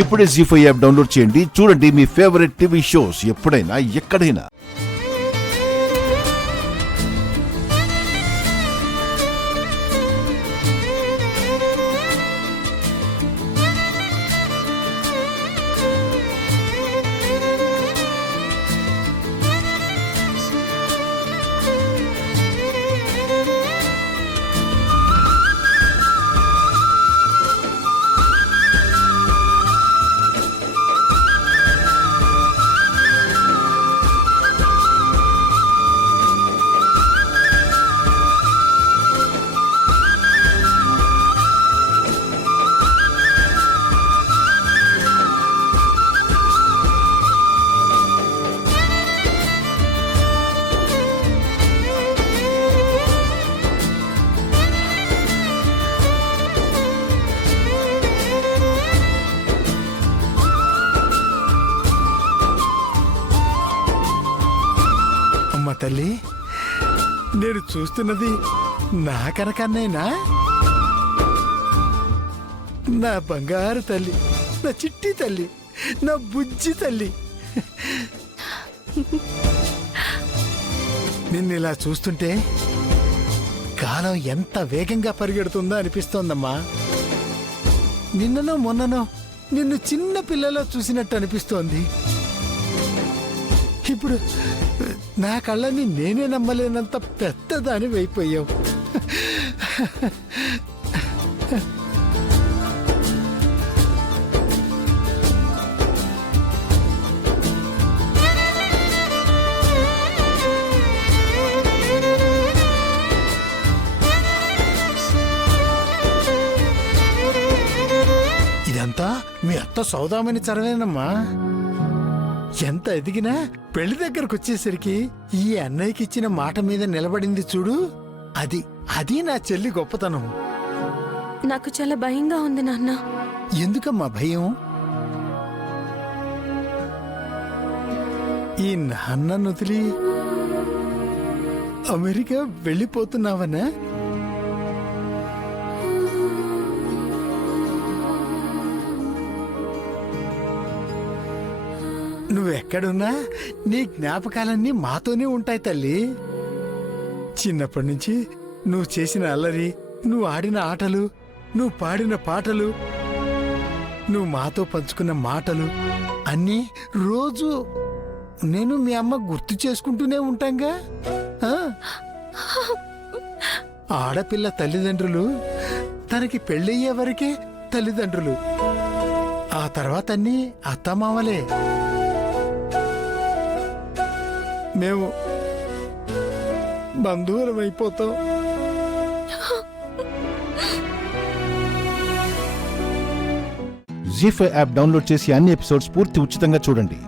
ఇప్పుడే జీ5 app download చేయండి. చూడండి మీ ఫేవరెట్ టీవీ షోస్ ఎప్పుడైనా ఎక్కడైనా. తల్లి, నేను చూస్తున్నది నా కనకన్నేనా? నా బంగారు తల్లి, నా చిట్టి తల్లి, నా బుజ్జి తల్లి. నిన్నిలా చూస్తుంటే కాలం ఎంత వేగంగా పరిగెడుతుందో అనిపిస్తోందమ్మా. నిన్ననో మొన్ననో నిన్ను చిన్న పిల్లలో చూసినట్టు అనిపిస్తోంది. ఇప్పుడు నా కళ్ళని నేనే నమ్మలేనంత పెద్దదాని అయిపోయావు. ఇదంతా మీ అత్త సౌదామని చరవేనమ్మా. ఎంత ఎదిగినా పెళ్లి దగ్గరకు వచ్చేసరికి ఈ అన్నయ్యకి ఇచ్చిన మాట మీద నిలబడింది చూడు, అది నా చెల్లి గొప్పతనం. నాకు చాలా భయంగా ఉంది నాన్న. ఎందుకమ్మా భయం? ఈ నాన్నను వదిలి అమెరికా వెళ్ళిపోతున్నావనా? నువ్వెక్కడున్నా నీ జ్ఞాపకాలన్నీ మాతోనే ఉంటాయి తల్లి. చిన్నప్పటి నుంచి నువ్వు చేసిన అల్లరి, నువ్వు ఆడిన ఆటలు, నువ్వు పాడిన పాటలు, నువ్వు మాతో పంచుకున్న మాటలు అన్నీ రోజు నేను మీ అమ్మ గుర్తు చేసుకుంటూనే ఉంటాంగా. ఆడపిల్ల తల్లిదండ్రులు తనకి పెళ్ళయ్యే వరకే తల్లిదండ్రులు, ఆ తర్వాత అన్నీ అత్తమామలే. మేము బంధువులం అయిపోతాం. జీ5 యాప్ డౌన్లోడ్ చేసి అన్ని ఎపిసోడ్స్ పూర్తి ఉచితంగా చూడండి.